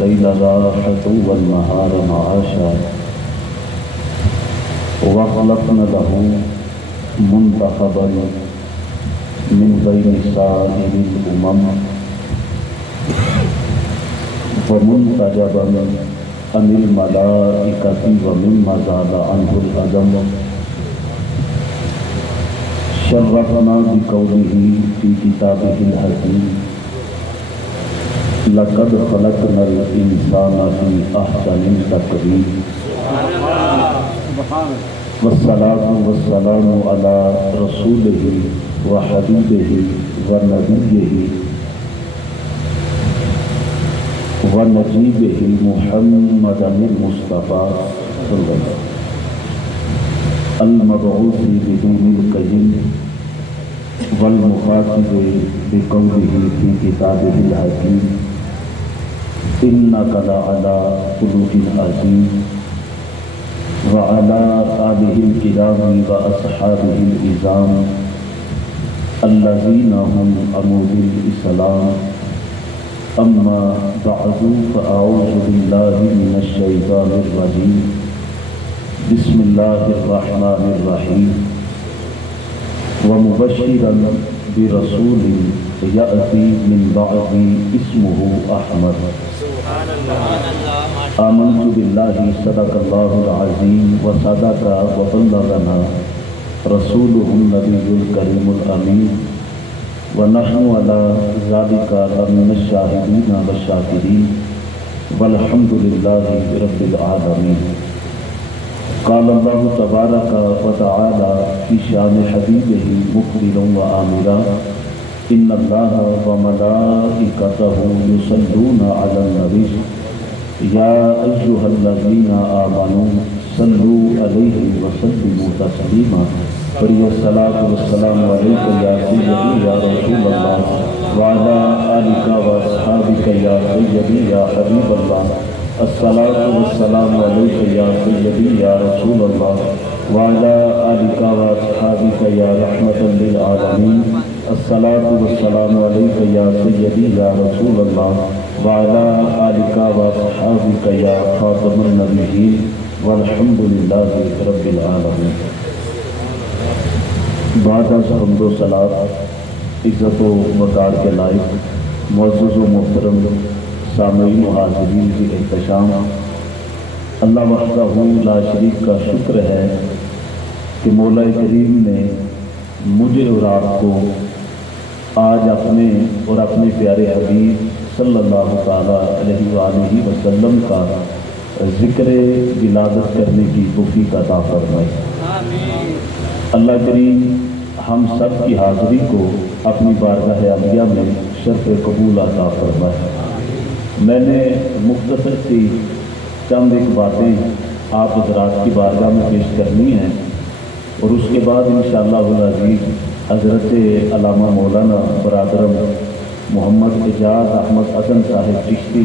الليل راحة والنهار معاشا وخلقنا له منتخبا من بين سائر الأمم ومنتجبا عن الملائكة ومما زاد عنه الأدم شرفنا بقوله في كتابه الحكيم لقد خلقنا الإنسان في أحسن تقويم والصلاة والسلام على رسوله وحبيبه ونبيه ونجيبه محمد المصطفى صلى الله عليه وسلم المبعوث بدين القيم والمخاطب بقوله في كتابه الحكيم إنك لعلى خلق عظيم وعلى آله الكرام وأصحابه العظام الذين هم عمود الإسلام أما بعد فأعوذ بالله من الشيطان الرجيم بسم الله الرحمن الرحيم ومبشرا برسول يأتي من بعد اسمه أحمد آمنت بالله صدق الله العظيم وصدق وبلغنا رسوله النبي الكريم الأمين ونحن على ذلك لمن الشاهدين والشاكرين والحمد لله رب العالمين قال الله تبارك وتعالى في شان حبيبه مخبرا وآمرا إن الله وملائكته يصلون على النبي يا أيها الذين آمنوا صلوا عليه وسلموا تسليما فلي الصلاة والسلام عليك يا سيدي يا رسول الله وعلى آلك وأصحابك يا سيدي يا حبيب الله الصلاة والسلام عليك يا سيدي يا رسول الله وعلى آلك وأصحابك يا رحمة للعالمين الصلاة والسلام عليك يا سيدي يا رسول الله وعلى آلك وأصحابك يا خاتم النبيين والحمد لله رب العالمين. بعد از حمد و صلاۃ عزت و وقار کے لائق معزز و محترم سامعین و حاضرین کی احتشام، اللہ وحدہ لا شریک کا شکر ہے کہ مولا کریم نے مجھے اور آپ کو آج اپنے اور اپنے پیارے حبیب صلی اللہ تعالیٰ علیہ وآلہ وسلم کا ذکر ولادت کرنے کی توفیق عطا فرمائی. اللہ کریم ہم سب کی حاضری کو اپنی بارگاہ عالیہ میں شرف قبول عطا فرمائے. میں نے مختصر سی چند ایک باتیں آپ حضرات کی بارگاہ میں پیش کرنی ہیں اور اس کے بعد انشاءاللہ العزیز حضرت علامہ مولانا برادرم محمد اعجاز احمد حسن صاحب چشتی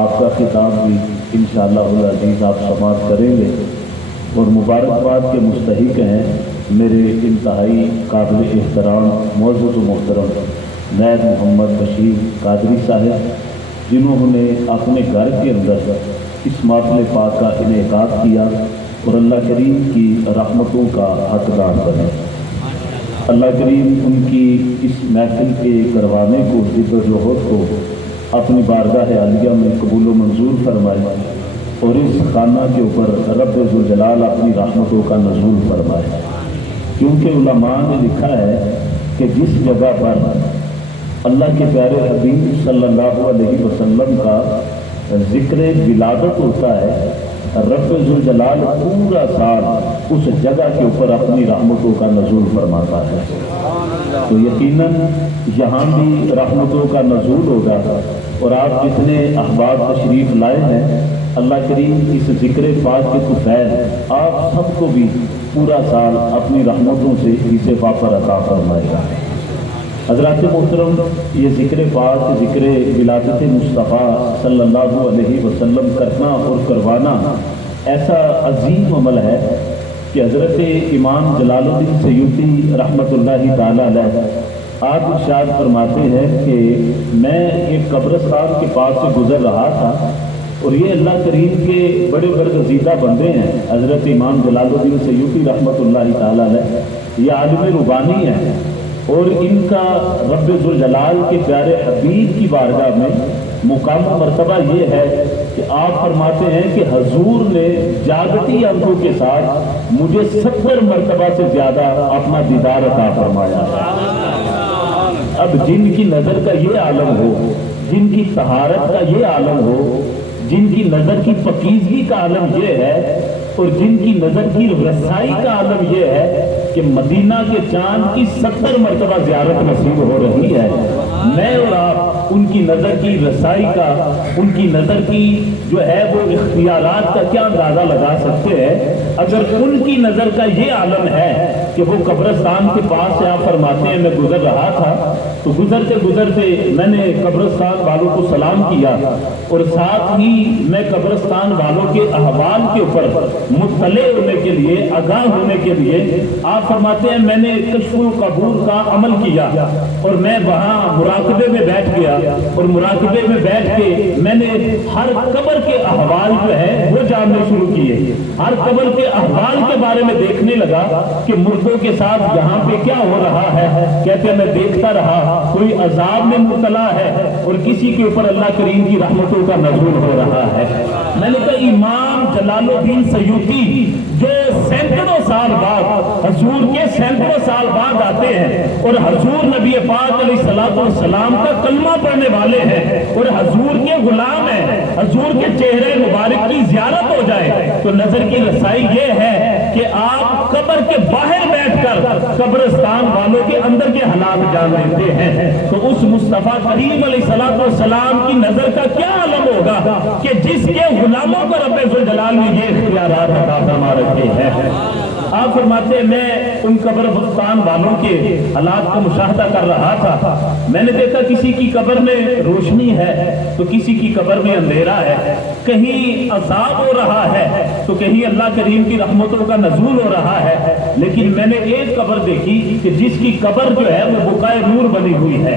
آپ کا خطاب بھی انشاءاللہ العزیز آپ سماعت کریں گے اور مبارکباد کے مستحق ہیں میرے انتہائی قابل احترام معزز و محترم نیب محمد بشیر قادری صاحب، جنہوں نے اپنے گھر کے اندر اس محفل پاک کا انعقاد کیا اور اللہ کریم کی رحمتوں کا حقدار بنے. اللہ کریم ان کی اس محفل کے کروانے کو ذکر جوہر کو اپنی بارگاہ عالیہ میں قبول و منظور فرمائے اور اس خانہ کے اوپر رب ذوالجلال اپنی رحمتوں کا نزول فرمائے. کیونکہ علماء نے لکھا ہے کہ جس جگہ پر اللہ کے پیارے حبیب صلی اللہ علیہ وسلم کا ذکر ولادت ہوتا ہے، رب ذوالجلال پورا سال اس جگہ کے اوپر اپنی رحمتوں کا نزول فرماتا ہے. تو یقیناً یہاں بھی رحمتوں کا نزول ہوگا اور آپ جتنے احباب تشریف لائے ہیں اللہ کریم اس ذکر پاک کے طفیل آپ سب کو بھی پورا سال اپنی رحمتوں سے حصے وافر عطا فرمائے گا. حضرات محترم، یہ ذکر پاک ذکر ولادت مصطفیٰ صلی اللہ علیہ وسلم کرنا اور کروانا ایسا عظیم عمل ہے کہ حضرت امام جلال الدین سیوطی رحمۃ اللہ تعالی علیہ آپ ارشاد فرماتے ہیں کہ میں ایک قبرستان کے پاس سے گزر رہا تھا اور یہ اللہ کریم کے بڑے برگزیدہ بندے ہیں، حضرت امام جلال الدین سیوطی رحمۃ اللہ تعالیٰ علیہ، یہ عالم ربانی ہیں، اور ان کا رب ذوالجلال کے پیارے حبیب کی بارگاہ میں مقام مرتبہ یہ ہے کہ آپ فرماتے ہیں کہ حضور نے جاگتی آنکھوں کے ساتھ مجھے 70 مرتبہ سے زیادہ اپنا دیدار عطا فرمایا۔ اب جن کی نظر کا یہ عالم ہو، جن کی طہارت کا یہ عالم ہو، جن کی نظر کی پاکیزگی کا عالم یہ ہے، اور جن کی نظر کی رسائی کا عالم یہ ہے کہ مدینہ کے چاند کی 70 مرتبہ زیارت نصیب ہو رہی ہے، میں اور آپ ان کی نظر کی رسائی کا، ان کی نظر کی جو ہے وہ اختیارات کا کیا اندازہ لگا سکتے ہیں؟ اگر ان کی نظر کا یہ عالم ہے کہ وہ قبرستان کے پاس سے آپ فرماتے ہیں میں گزر رہا تھا، تو گزرتے گزرتے میں نے قبرستان والوں کو سلام کیا، اور ساتھ ہی میں قبرستان والوں کے احوال کے اوپر مطلع ہونے کے لیے، آگاہ ہونے کے لیے، آپ فرماتے ہیں میں نے کشف القبور کا عمل کیا، اور میں وہاں مراقبے میں بیٹھ گیا، اور مراقبے میں بیٹھ کے میں نے ہر قبر کے احوال جو ہے وہ جاننے شروع کیے، ہر قبر کے احوال کے بارے میں دیکھنے لگا کہ مردوں کے ساتھ یہاں پہ کیا ہو رہا ہے۔ کہتے ہیں میں دیکھتا رہا کوئی عذاب میں مبتلا ہے اور کسی کے اوپر اللہ کریم کی رحمتوں کا نزول ہو رہا ہے۔ میں نے کہا امام جلال الدین سیوطی جو سینکڑوں سال بعد، حضور کے سینکڑوں سال بعد آتے ہیں اور حضور نبی پاک علیہ الصلوۃ والسلام کا کلمہ پڑھنے والے ہیں اور حضور کے غلام ہیں، حضور کے چہرے مبارک کی زیارت ہو جائے تو نظر کی رسائی یہ ہے کہ آپ قبر کے باہر بیٹھ کر قبرستان والوں کے اندر کے حالات جان لیتے ہیں۔ تو اس مصطفیٰ کریم علیہ الصلوۃ والسلام کی نظر کا کیا عالم ہوگا کہ جس کے غلاموں کو رب ذوالجلال نے یہ اختیارات عطا فرما رکھے ہیں۔ آپ فرماتے ہیں میں ان قبرستان والوں کے حالات کا مشاہدہ کر رہا تھا، میں نے دیکھا کسی کی قبر میں روشنی ہے تو کسی کی قبر میں اندھیرا ہے، کہیں عذاب ہو رہا ہے تو کہیں اللہ کریم کی رحمتوں کا نزول ہو رہا ہے، لیکن میں نے ایک قبر دیکھی کہ جس کی قبر جو ہے وہ بقائے نور بنی ہوئی ہے،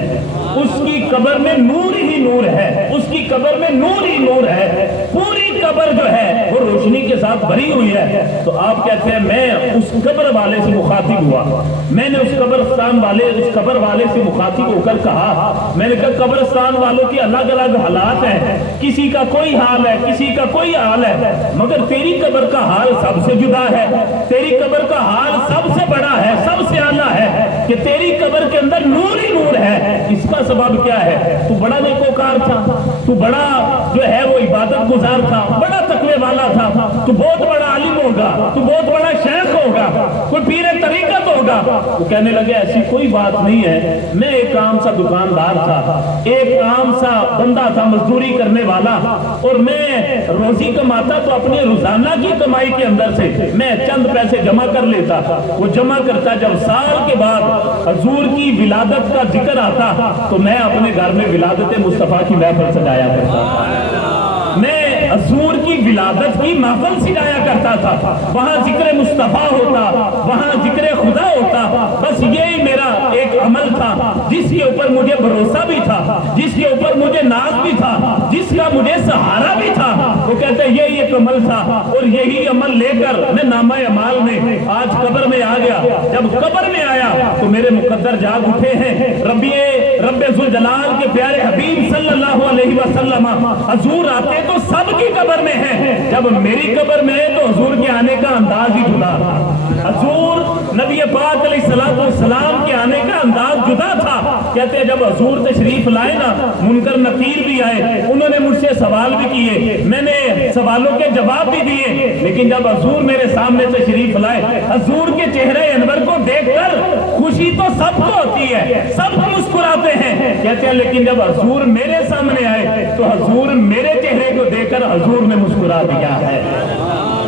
اس کی قبر میں نور ہی نور ہے، اس کی قبر میں نور ہی نور ہے، پوری قبر جو ہے وہ روشنی کے ساتھ بھری ہوئی ہے۔ تو آپ کہتے ہیں میں اس قبر والے سے مخاطب ہوا، میں نے اس قبرستان والے، اس قبر والے سے مخاطب ہو کر کہا، میں نے کہا قبرستان والوں کے الگ الگ حالات ہیں، کسی کا کوئی حال ہے، کسی کا کوئی حال ہے، مگر تیری قبر کا حال سب سے جدا ہے، تیری قبر کا حال سب سے بڑا ہے، سب سے اعلیٰ ہے کہ تیری قبر کے اندر نور ہی نور ہے۔ اس کا سبب کیا ہے؟ تو بڑا نیکوکار تھا، تو بڑا جو ہے وہ عبادت گزار تھا، بڑا تقوی والا تھا، تو بہت بڑا عالم ہوگا، تو بہت بڑا شیخ ہوگا، کوئی پیر طریقت ہوگا۔ وہ کہنے لگے ایسی کوئی بات نہیں ہے، میں ایک عام سا دکاندار تھا، ایک عام سا بندہ تھا مزدوری کرنے والا، اور میں روزی کماتا تو اپنے روزانہ کی کمائی کے اندر سے میں چند پیسے جمع کر لیتا، وہ جمع کرتا، جب سال کے بعد حضور کی ولادت کا ذکر آتا تو میں اپنے گھر میں ولادت مصطفیٰ کی محفل سجایا کرتا تھا، میں حضور کی ولادت کی محفل سجایا کرتا تھا، وہاں ذکر مصطفیٰ ہوتا، وہاں ذکر خدا ہوتا، بس یہی میرا ایک عمل تھا جس کے اوپر مجھے بھروسہ بھی تھا، جس کے اوپر مجھے ناز بھی تھا، جس کا مجھے سہارا بھی تھا۔ وہ کہتے ہیں یہی ایک عمل تھا، اور یہی عمل لے کر میں نامہ اعمال میں آج قبر میں آ گیا۔ جب قبر میں آیا تو میرے مقدر جاگ اٹھے ہیں، رب ذوالجلال کے پیارے حبیب صلی اللہ علیہ وسلم حضور آتے تو سب کی قبر میں ہے، جب میری قبر میں ہے تو حضور کے آنے کا انداز ہی جدا تھا، حضور نبی پاک علیہ الصلوۃ والسلام کے آنے کا انداز جدا تھا۔ کہتے ہیں جب حضور تشریف لائے نا، منکر نکیر بھی آئے، انہوں نے مجھ سے سوال بھی کیے، میں نے سوالوں کے جواب بھی دیے، لیکن جب حضور میرے سامنے تشریف لائے، حضور کے چہرے انور کو دیکھ کر خوشی تو سب کو ہوتی ہے، سب مسکراتے ہیں، کہتے ہیں لیکن جب حضور میرے سامنے آئے تو حضور میرے چہرے کو دیکھ کر حضور نے مسکرا دیا ہے،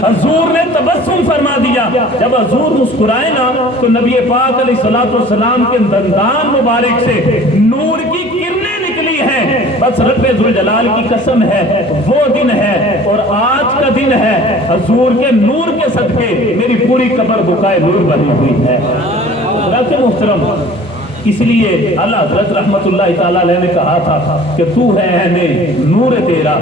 حضور نے تبسم فرما دیا۔ جب حضور مسکرائے نا تو نبی پاک علیہ الصلوۃ والسلام کے دندان مبارک سے نور کی کرنیں نکلی ہیں۔ بس رب ذوالجلال کی قسم ہے، وہ دن ہے اور آج کا دن ہے، حضور کے نور کے صدقے میری پوری قبر بقائے نور بنی ہوئی ہے۔ محترم اس لیے اللہ حضرت رحمت اللہ تعالیٰ علیہ نے کہا تھا کہ تو ہے نور تیرا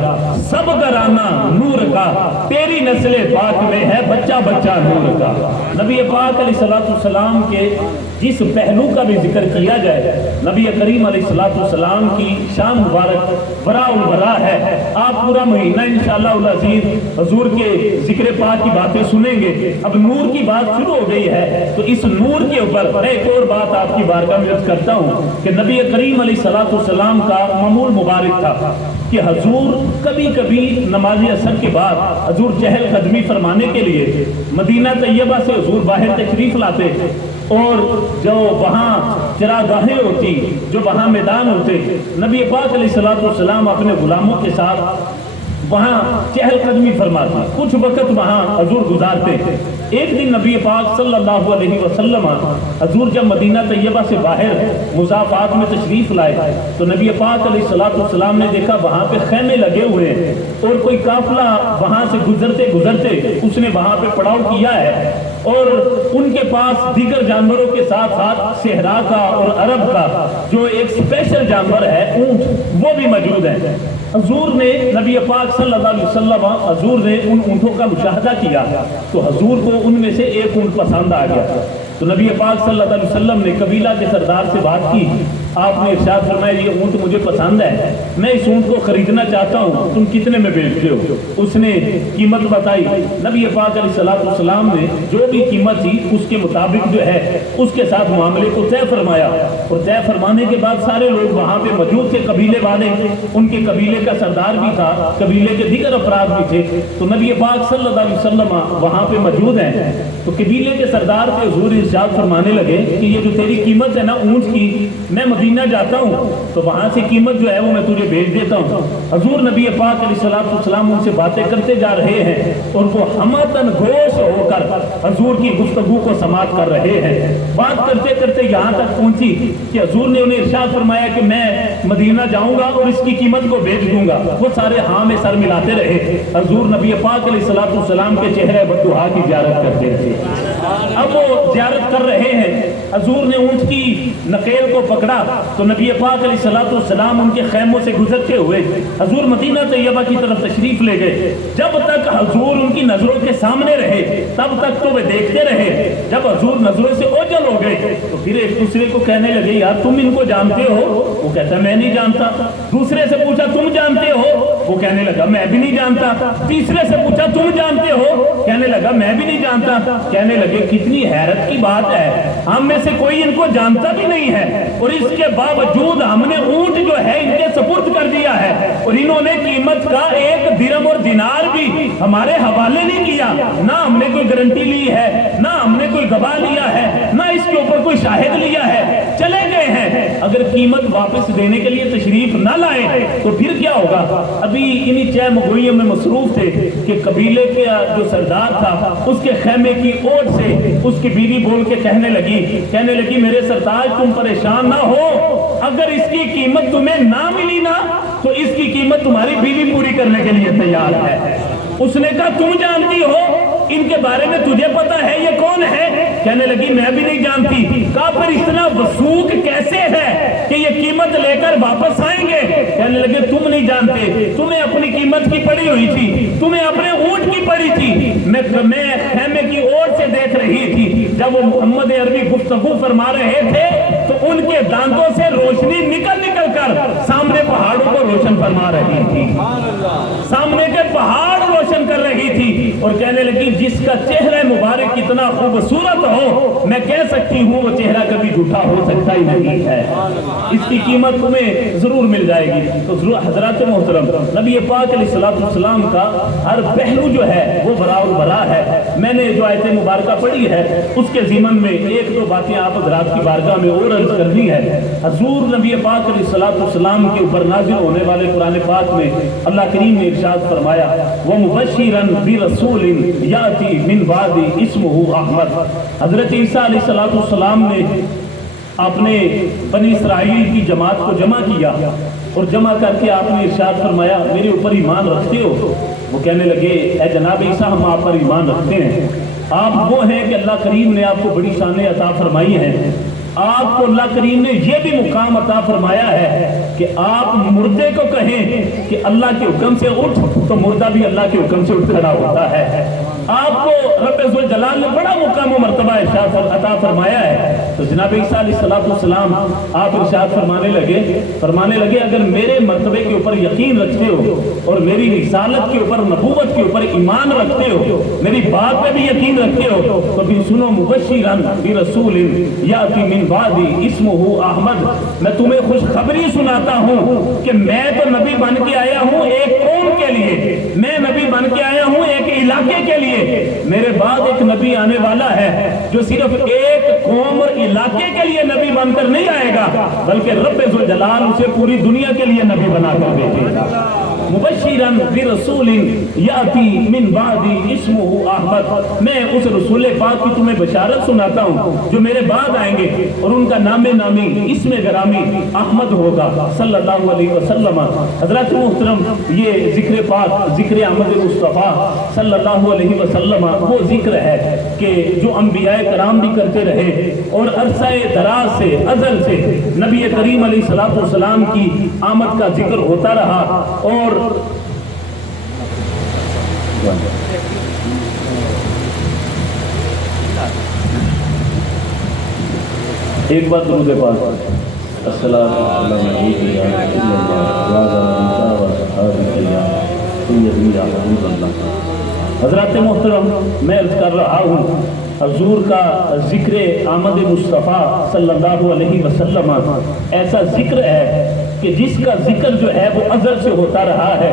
سب گرانا نور کا، تیری نسل پاک میں ہے بچہ بچہ نور کا۔ نبی پاک علیہ السلام کے جس پہلو کا بھی ذکر کیا جائے، نبی کریم علیہ السلام کی شان مبارک براء البراء ہے۔ آپ پورا مہینہ انشاءاللہ العزیز حضور کے ذکر پاک کی باتیں سنیں گے۔ اب نور کی بات شروع ہو گئی ہے تو اس نور کے اوپر میں ایک اور بات آپ کی بارگاہ میں عرض کرتا ہوں کہ نبی کریم علیہ السلام کا معمول مبارک تھا کہ حضور کبھی کبھی نماز عصر کے بعد حضور چہل قدمی فرمانے کے لیے مدینہ طیبہ سے حضور باہر تشریف لاتے، اور جو وہاں چراگاہیں ہوتی، جو وہاں میدان ہوتے، نبی پاک علیہ السلام اپنے غلاموں کے ساتھ وہاں چہل قدمی فرماتے، کچھ وقت وہاں حضور گزارتے۔ ایک دن نبی پاک صلی اللہ علیہ وسلم حضور جب مدینہ طیبہ سے باہر مضافات میں تشریف لائے تو نبی پاک علیہ السلام نے دیکھا وہاں پہ خیمے لگے ہوئے ہیں اور کوئی قافلہ وہاں سے گزرتے گزرتے اس نے وہاں پہ پڑاؤ کیا ہے، اور ان کے پاس دیگر جانوروں کے ساتھ ساتھ صحرا کا اور عرب کا جو ایک اسپیشل جانور ہے اونٹ، وہ بھی موجود ہے۔ حضور نے نبی پاک صلی اللہ علیہ وسلم حضور نے ان اونٹوں کا مشاہدہ کیا تو حضور کو ان میں سے ایک اونٹ پسند آ گیا تو نبی پاک صلی اللہ علیہ وسلم نے قبیلہ کے سردار سے بات کی۔ آپ نے ارشاد فرمایا یہ اونٹ مجھے پسند ہے، میں اس اونٹ کو خریدنا چاہتا ہوں، تم کتنے میں بیچتے ہو؟ اس نے قیمت بتائی۔ نبی پاک علیہ السلام نے جو بھی قیمت تھی اس کے مطابق جو ہے اس کے ساتھ معاملے کو طے فرمایا، اور طے فرمانے کے بعد سارے لوگ وہاں پہ موجود تھے، قبیلے والے، ان کے قبیلے کا سردار بھی تھا، قبیلے کے دیگر افراد بھی تھے، تو نبی پاک صلی اللہ علیہ وسلم وہاں پہ موجود ہیں۔ تو قبیلے کے سردار پہ حضور ارشاد فرمانے لگے کہ یہ جو تیری قیمت ہے نا اونٹ کی، میں مدینہ جاتا ہوں تو وہاں سے قیمت جو ہے وہ میں تجھے بھیج دیتا ہوں۔ حضور نبی پاک علیہ السلام ان سے باتیں کرتے جا رہے ہیں اور وہ ہمتن گوش ہو کر حضور کی گفتگو کو سماعت کر رہے ہیں۔ بات کرتے کرتے یہاں تک پہنچی کہ حضور نے انہیں ارشاد فرمایا کہ میں مدینہ جاؤں گا اور اس کی قیمت کو بیچ دوں گا۔ وہ سارے ہاں میں سر ملاتے رہے۔ حضور نبی پاک علیہ السلام کے چہرے بددعا کی زیارت کرتے رہے۔ اب وہ زیارت کر رہے ہیں، حضور نے اونٹ کی نقیل کو پکڑا تو نبی پاک علیہ السلام ان کے خیموں سے گزرتے ہوئے حضور مدینہ طیبہ کی طرف تشریف لے گئے۔ جب تک حضور ان کی نظروں کے سامنے رہے تب تک تو وہ دیکھتے رہے، جب حضور نظروں سے اوجھل ہو گئے تو پھر ایک دوسرے کو کہنے لگے یار تم ان کو جانتے ہو؟ وہ کہتا میں نہیں جانتا۔ دوسرے سے پوچھا تم جانتے ہو؟ وہ کہنے لگا میں بھی نہیں جانتا۔ تیسرے سے پوچھا تم جانتے ہو؟ کہنے لگا میں بھی نہیں جانتا۔ کہنے لگے کتنی حیرت کی بات ہے، ہم میں سے کوئی ان کو جانتا بھی نہیں ہے اور اس کے باوجود ہم نے اونٹ جو ہے ان کے سپرد کر دیا ہے، اور انہوں نے قیمت کا ایک درہم اور دینار بھی ہمارے حوالے نہیں کیا، نہ ہم نے کوئی گارنٹی لی ہے، نہ ہم نے کوئی گواہ لیا ہے، نہ اس کے اوپر کوئی شاہد لیا ہے، چلے گئے ہیں۔ اگر قیمت واپس دینے کے لیے تشریف نہ لائے تو پھر کیا ہوگا؟ ابھی انہی چہ مگوئیوں میں مصروف تھے کہ قبیلے کے جو سردار تھا اس کے خیمے کی اوٹ سے اس کی بیوی بول کے کہنے لگی میرے سردار تم پریشان نہ ہو، اگر اس کی قیمت تمہیں نہ ملی نا تو اس کی قیمت تمہاری بیوی پوری کرنے کے لیے تیار ہے۔ اس نے کہا تم جانتی ہو ان کے بارے میں، تجھے پتا ہے یہ کون ہے؟ کہنے لگی میں بھی نہیں جانتی۔ کہا پھر اتنا وثوق کیسے ہے کہ یہ قیمت لے کر واپس آئیں گے؟ کہنے لگے تم نہیں جانتے، تمہیں اپنی قیمت کی پڑی ہوئی تھی، تمہیں اپنے اونٹ کی پڑی تھی۔ میں خیمے کی اوٹ سے دیکھ رہی تھی، جب وہ محمد عربی گفتگو فرما رہے تھے تو ان کے دانتوں سے روشنی نکل کر سامنے پہاڑوں کو روشن فرما رہی تھی، سامنے کے پہاڑ روشن کر رہی تھی، اور کہنے لگی جس کا چہرہ مبارک کتنا خوبصورت ہو میں کہہ سکتی ہوں وہ چہرہ کبھی جھوٹا ہو سکتا ہی نہیں ہے، اس کی قیمت تمہیں ضرور مل جائے گی۔ تو حضرات محترم، نبی پاک علیہ السلام کا ہر پہلو جو ہے وہ براء البراء ہے۔ میں نے جو آیت مبارکہ پڑھی ہے اس کے ضمن میں ایک دو باتیں آپ حضرات کی بارگاہ میں اور عرض کرنی ہے۔ حضور نبی پاک علیہ السلام کے اوپر نازل ہونے والے قرآن پاک میں اللہ کریم نے ارشاد فرمایا وَمُبَشِّرًا بِرَسُولٍ یَأْتِی مِن بَعْدِی اسْمُهُ احمد۔ حضرت عیسیٰ علیہ السلام نے اپنے بنی اسرائیل کی جماعت کو جمع کیا اور جمع کر کے آپ نے ارشاد فرمایا میرے اوپر ایمان رکھتے ہو؟ وہ کہنے لگے اے جناب عیسیٰ ہم آپ پر ایمان رکھتے ہیں، آپ وہ ہیں کہ اللہ کریم نے آپ کو بڑی شانیں عطا فرمائی ہیں، آپ کو اللہ کریم نے یہ بھی مقام عطا فرمایا ہے کہ آپ مردے کو کہیں کہ اللہ کے حکم سے اٹھ تو مردہ بھی اللہ کے حکم سے اٹھ کھڑا ہوتا ہے۔ آپ کو رب ذوالجلال نے بڑا مقام و مرتبہ ارشاد عطا فرمایا ہے۔ تو جناب عیسیٰ علیہ السلام آپ ارشاد فرمانے لگے اگر میرے مرتبے کے اوپر یقین رکھتے ہو اور میری رسالت کے اوپر نبوت کے اوپر ایمان رکھتے ہو، میری بات پہ بھی یقین رکھتے ہو تو بھی سنو مبشرن برسول یاتی من بعدی اسمہ احمد، میں تمہیں خوشخبری سناتا ہوں کہ میں تو نبی بن کے آیا ہوں ایک قوم کے لیے، میں نبی بن کے آیا ہوں ایک علاقے کے لیے، میرے بعد ایک نبی آنے والا ہے جو صرف ایک قوم اور علاقے کے لیے نبی بن کر نہیں آئے گا بلکہ رب ذوالجلال اسے پوری دنیا کے لیے نبی بنا کر بھیجے گا۔ مبشرن برسول یاتی من بعدی اسمہ احمد، میں اس رسول پاک کی تمہیں بشارت سناتا ہوں جو میرے بعد آئیں گے اور ان کا نام نامی اسم گرامی احمد ہوگا صلی اللہ علیہ وسلم۔ حضرات محترم، یہ ذکر پاک، ذکر احمد مصطفیٰ صلی اللہ علیہ وسلم وہ ذکر ہے کہ جو انبیاء کرام بھی کرتے رہے اور عرصہ دراز سے ازل سے نبی کریم علیہ السلام کی آمد کا ذکر ہوتا رہا۔ اور ایک بات درود پاک، السلام علیکم یا رسول اللہ و صحابہ یا سیدی یا حبیب اللہ۔ حضرات محترم، میں عرض کر رہا ہوں حضور کا ذکر آمد مصطفیٰ صلی اللہ علیہ وسلم ایسا ذکر ہے کہ جس کا ذکر جو ہے وہ ازل سے ہوتا رہا ہے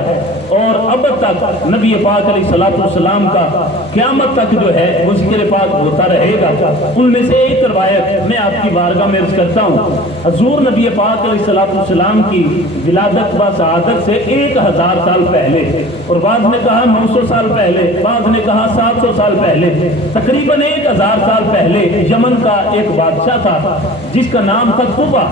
اور اب تک نبی پاک علیہ السلام کا قیامت تک جو ہے وہ ذکر پاک ہوتا رہے گا۔ ان میں سے ایک روایت میں آپ کی بارگاہ میں عرض کرتا ہوں۔ حضور نبی پاک علیہ السلام کی ولادت و سعادت سے 1000 سال پہلے، اور بعض نے کہا 900 سال پہلے، بعض نے کہا 700 سال پہلے، تقریباً 1000 سال پہلے یمن کا ایک بادشاہ تھا جس کا نام تھا طبع۔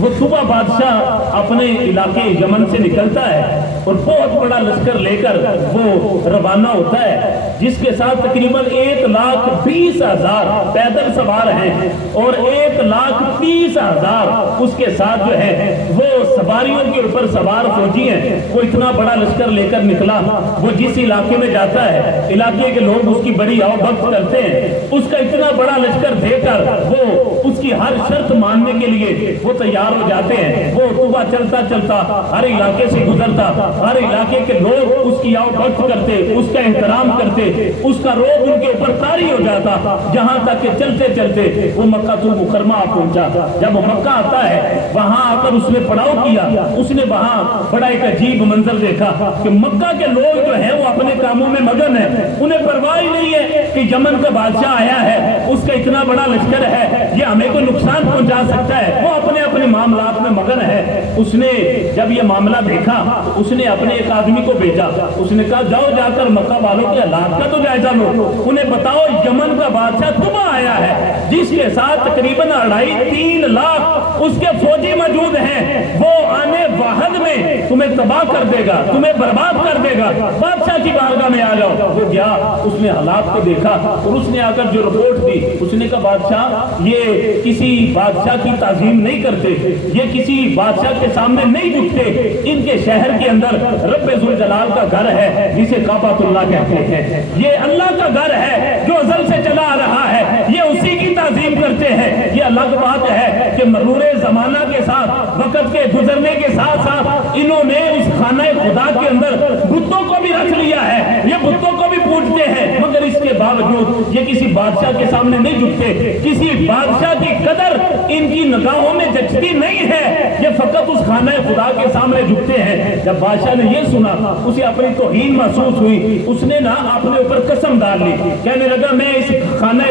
وہ طبع بادشاہ اپنے علاقے یمن سے نکلتا ہے اور بہت بڑا لشکر لے کر وہ روانہ ہوتا ہے جس کے ساتھ تقریباً 1,20,000 پیدل سوار ہیں اور 1,30,000 اس کے ساتھ جو ہے وہ سواریوں کے اوپر سوار فوجی ہیں۔ وہ اتنا بڑا لشکر لے کر نکلا، وہ جس علاقے میں جاتا ہے علاقے کے لوگ اس کی بڑی آؤ بھگت کرتے ہیں، اس کا اتنا بڑا لشکر دے کر وہ اس کی ہر شرط ماننے کے لیے وہ تیار ہو جاتے ہیں۔ وہ طبع چلتا چلتا ہر علاقے سے گزرتا، ہر علاقے کے لوگ اس کی آؤ بھگت کرتے، اس کا احترام کرتے، اس کا روب ان کے اوپر طاری ہو جاتا، جہاں تک کہ چلتے چلتے وہ مکہ المکرمہ پہنچا۔ جب وہ مکہ آتا ہے وہاں آ کر اس نے پڑاؤ کیا، اس نے وہاں بڑا ایک عجیب منظر دیکھا کہ مکہ کے لوگ جو ہیں وہ اپنے کاموں میں مگن ہیں، انہیں پرواہ ہی نہیں ہے کہ یمن کا بادشاہ آیا ہے، اس کا اتنا بڑا لشکر ہے، یہ ہمیں کوئی نقصان پہنچا سکتا ہے، وہ اپنے اپنے معاملات میں مگن ہے۔ اس نے جب یہ معاملہ دیکھا اس نے اپنے ایک آدمی کو بھیجا، اس نے کہا جاؤ جا کر مکہ والوں کے حالات کا تو جائزہ لو، انہیں بتاؤ یمن کا بادشاہ طبع آیا ہے جس کے ساتھ تقریباً 2.5-3 لاکھ اس کے فوجی موجود ہیں، وہ آنے واحد میں تمہیں تباہ کر دے گا، تمہیں برباد کر دے گا، بادشاہ کی بارگاہ میں آ جاؤ۔ وہ گیا، اس نے حالات کو دیکھا اور اس نے آ کر جو رپورٹ دی اس نے کہا بادشاہ یہ کسی بادشاہ کی تعظیم نہیں کرتے، یہ کسی بادشاہ کے سامنے نہیں جھکتے، ان کے شہر کے اندر رب ذوالجلال کا گھر ہے جسے کعبۃ اللہ کہتے ہیں، یہ اللہ کا گھر ہے جو ازل سے چلا آ رہا ہے، یہ اسی کی تعظیم کرتے ہیں۔ یہ الگ بات ہے کہ مرور زمانہ کے ساتھ، وقت کے گزرنے کے ساتھ ساتھ انہوں نے اس خانہ خدا کے اندر بتوں کو بھی رکھ لیا ہے، یہ بتوں کو بھی پوجتے ہیں، مگر اس کے باوجود یہ کسی بادشاہ کے سامنے نہیں جھکتے، کسی بادشاہ کی قدر ان کی نگاہوں میں جچتی نہیں ہے، یہ فقط اس خانہ خدا کے سامنے جھکتے ہیں۔ جب بادشاہ نے یہ سنا اسے اپنی توہین محسوس ہوئی، اس نے نا اپنے اوپر قسم ڈال لی، کہنے لگا میں اس خانہ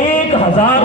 1000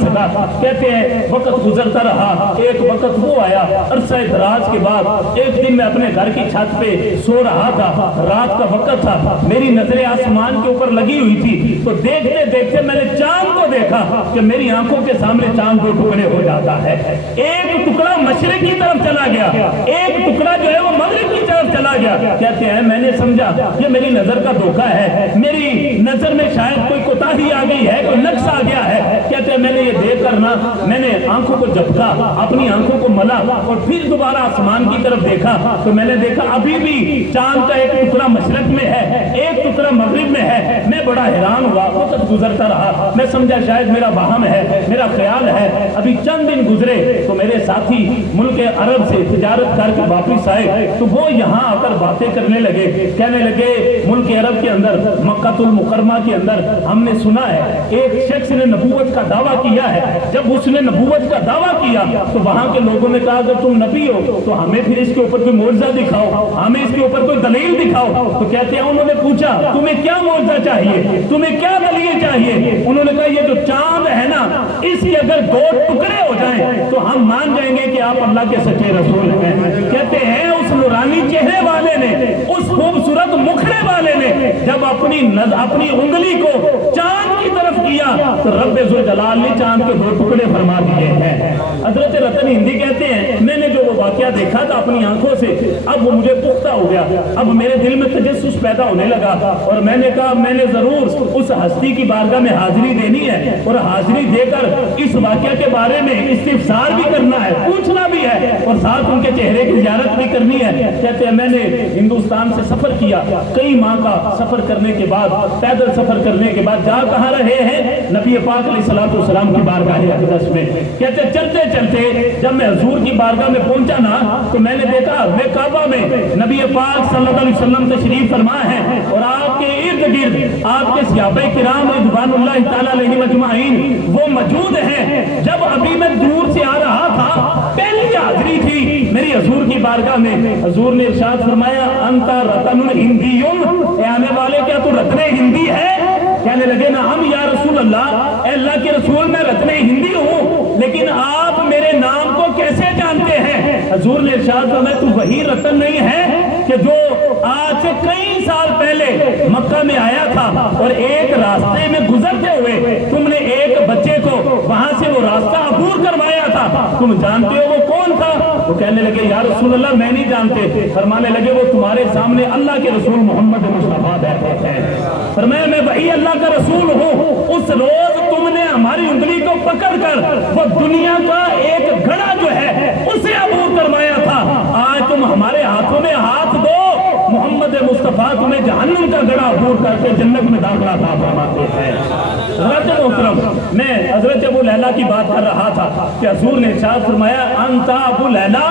سکا۔ کہتے ہیں وقت گزرتا رہا، ایک وقت وہ آیا عرصہ دراز کے بعد، ایک دن میں اپنے گھر کی چھت پہ سو رہا تھا، رات کا وقت تھا، میری نظریں آسمان کے اوپر لگی ہوئی تھی، تو دیکھتے دیکھتے میں نے چاند کو دیکھا کہ میری آنکھوں کے سامنے چاند دو ٹکڑے ہو جاتا ہے، ایک ٹکڑا مشرق کی طرف چلا گیا، ایک ٹکڑا جو ہے وہ مغرب کی طرف چلا گیا۔ کہتے ہیں میں نے سمجھا یہ میری نظر کا دھوکہ ہے، میری نظر میں شاید کوئی کوتاہی آ گئی ہے، کوئی نقص آ گیا ہے۔ کہتے ہیں میں نے یہ دیکھ کر نا میں نے آنکھوں کو جھپکا، اپنی آنکھوں کو ملا اور پھر دوبارہ آسمان کی طرف دیکھا تو میں نے دیکھا ابھی بھی چاند کا ایک ٹکڑا مشرق میں ہے، ایک ٹکڑا مغرب میں ہے۔ میں بڑا حیران ہوا، وقت گزرتا رہا، میں سمجھا شاید میرا وہم ہے، میرا خیال ہے۔ ابھی چند دن گزرے تو میرے ساتھی ملک عرب سے تجارت کر کے واپس آئے تو وہ یہاں آ کر باتیں کرنے لگے، کہنے لگے ملک عرب کے اندر مکہ المکرمہ کے اندر ہم نے سنا ہے ایک شخص نے نبوت کا دعویٰ کیا ہے۔ جب اس نے نبوت کا دعویٰ کیا تو وہاں کے لوگوں نے کہا اگر تم نبی ہو تو ہمیں پھر اس کے اوپر کوئی معجزہ دکھاؤ، ہمیں اس کے اوپر کوئی دلیل دکھاؤ۔ تو کہتے ہیں انہوں نے پوچھا تمہیں کیا معجزہ چاہیے، تمہیں کیا دلیل چاہیے؟ انہوں نے کہا یہ جو چاند ہے نا اس کے اگر دو ٹکڑے ہو جائیں تو ہم مان جائیں گے کہ آپ اللہ کے سچے رسول ہیں۔ کہتے ہیں اس نورانی چہرے والے نے، اس خوبصورت مکھڑے والے نے جب اپنی انگلی کو چاند کی طرف کیا تو رب ذوالجلال نے چاند کے دو ٹکڑے فرما دیے ہیں۔ حضرت رتن ہندی کہتے ہیں میں نے جو وہ واقعہ دیکھا تھا اپنی آنکھوں سے اب وہ مجھے پختہ ہو گیا، اب میرے دل میں تجسس پیدا ہونے لگا اور میں نے کہا میں نے ضرور اس ہستی کی بارگاہ میں حاضری دینی ہے اور حاضری دے کر اس واقعہ کے بارے میں استفسار بھی کرنا ہے، پوچھنا بھی ہے اور ساتھ ان کے چہرے کی زیارت بھی کرنی ہے۔ کہتے ہیں میں نے ہندوستان سے سفر کیا، کئی ماہ کا سفر کرنے کے بعد، پیدل سفر کرنے کے بعد جا کہاں رہے ہیں؟ نبی پاک علیہ الصلوۃ والسلام کی بارگاہ اقدس میں۔ کہتے چلتے چلتے جب میں حضور کی بارگاہ میں پہنچا نا تو میں نے دیکھا میں کعبہ میں نبی پاک صلی اللہ علیہ وسلم تشریف فرما ہے اور آپ کے ارد گرد آپ کے صحابہ کرام رضوان اللہ تعالی علیہم اجمعین وہ موجود ہیں۔ جب ابھی میں دور سے آ رہا تھا پہلی حاضری تھی میری حضور کی بارگاہ میں، حضور نے ارشاد فرمایا انت رتن ہندی، اے آنے والے کیا تو رتن ہندی ہے؟ کہنے لگے نعم یا رسول اللہ، اے اللہ کے رسول میں رتن ہندی ہوں، لیکن آپ میرے نام کو کیسے جانتے ہیں؟ حضور نے ارشاد فرمایا تو وہی رتن نہیں ہے کہ جو آج سے کئی سال پہلے مکہ میں آیا تھا اور ایک راستے میں گزرتے ہوئے تم نے ایک بچے کو وہاں سے وہ راستہ عبور کروایا تھا، تم جانتے ہو وہ کون تھا؟ وہ کہنے لگے یا رسول اللہ میں نہیں جانتے۔ فرمانے لگے وہ تمہارے سامنے اللہ کے رسول محمد مصطفیٰ بیٹھے ہیں۔ فرمایا میں وہی اللہ کا رسول ہوں، اس روز تم نے ہماری انگلی کو پکڑ کر وہ دنیا کا ایک گھڑا جو ہے اسے عبور کروایا تھا، آج تم ہمارے ہاتھوں میں ہاتھ دو، محمد مصطفیٰ تمہیں جہنم کا گڑھا عبور کر کے جنت میں داخلہ عطا فرماتے ہیں۔ حضرت محترم میں حضرت ابو لیلہ کی بات کر رہا تھا کہ حضور نے ارشاد فرمایا انت ابو لیلہ،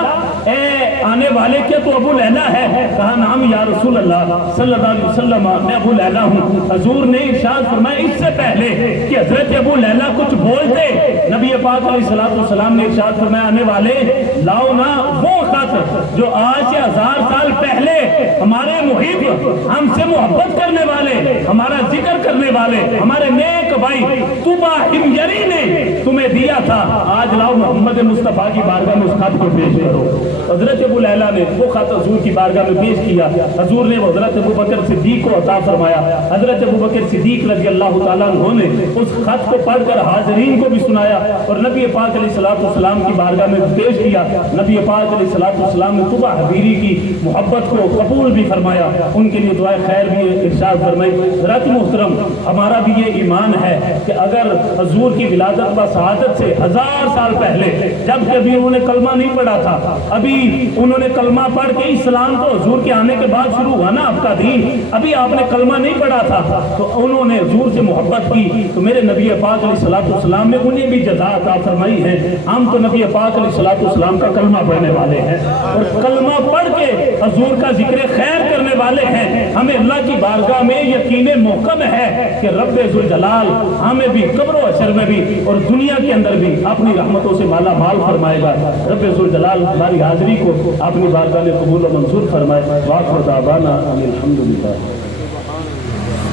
اے آنے والے کے تو ابو لیلہ ہے؟ کہا نعم یا رسول اللہ صلی اللہ علیہ وسلم میں ابو لیلہ ہوں۔ حضور نے ارشاد فرمایا اس سے پہلے کہ حضرت ابو لیلہ کچھ بولتے نبی پاک علیہ السلام نے ارشاد فرمایا آنے والے لاؤ نا وہ خط جو آج سے 1000 سال پہلے ہمارے محب ہم سے محبت کرنے والے، ہمارا ذکر کرنے والے، ہمارے نیک بھائی طوبہ حمیری نے تمہیں دیا تھا، آج لاؤ محمد مصطفیٰ کی بارگاہ میں اس خط کو پیش کرو۔ حضرت ابو لیلہ نے وہ خط حضور کی بارگاہ میں پیش کیا، حضور نے حضرت ابو بکر صدیق کو عطا فرمایا۔ حضرت ابو بکر صدیق رضی اللہ تعالیٰ عنہ نے اس خط کو پڑھ کر حاضرین کو بھی سنایا اور نبی پاک علیہ السلام کی بارگاہ میں پیش کیا۔ نبی پاک علیہ السلام نے طوبہ حمیری کی محبت کو قبول بھی فرمایا، ان کے لیے دعائے خیر بھی ارشاد فرمائی۔ حضرت محترم ہمارا بھی یہ ایمان ہے کہ اگر حضور کی ولادت و شہادت سے 1000 سال پہلے جب کبھی انہوں نے کلمہ نہیں پڑھا تھا، ابھی انہوں نے کلمہ پڑھ کے اسلام تو حضور کے آنے کے بعد شروع ہوا نا آپ کا دین، ابھی آپ نے کلمہ نہیں پڑھا تھا تو انہوں نے حضور سے محبت کی تو میرے نبی پاک علیہ السلام نے انہیں بھی جزا عطا فرمائی ہے۔ ہم تو نبی پاک علیہ السلام کا کلمہ پڑھنے والے ہیں اور کلمہ پڑھ کے حضور کا ذکر خیر کرنے والے ہیں۔ ہمیں اللہ کی بارگاہ میں یقین محکم ہے کہ رب ذوالجلال ہمیں بھی قبر و حشر میں بھی اور دنیا کے اندر بھی اپنی رحمتوں سے مالا مال فرمائے گا۔ رب ذوالجلال ہماری حاضری کو اپنی بارگاہ میں قبول و منظور فرمائے۔ وآخر دعوانا ان الحمدللہ۔